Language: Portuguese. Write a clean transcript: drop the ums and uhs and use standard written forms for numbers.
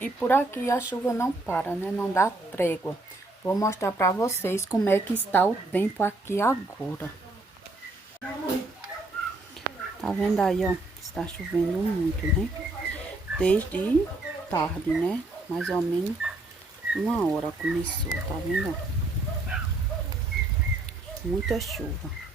E por aqui a chuva não para, né? Não dá trégua. Vou mostrar pra vocês como é que está o tempo aqui agora. Tá vendo aí, ó? Está chovendo muito, né? Desde tarde, né? Mais ou menos 1 hora começou, tá vendo? Muita chuva.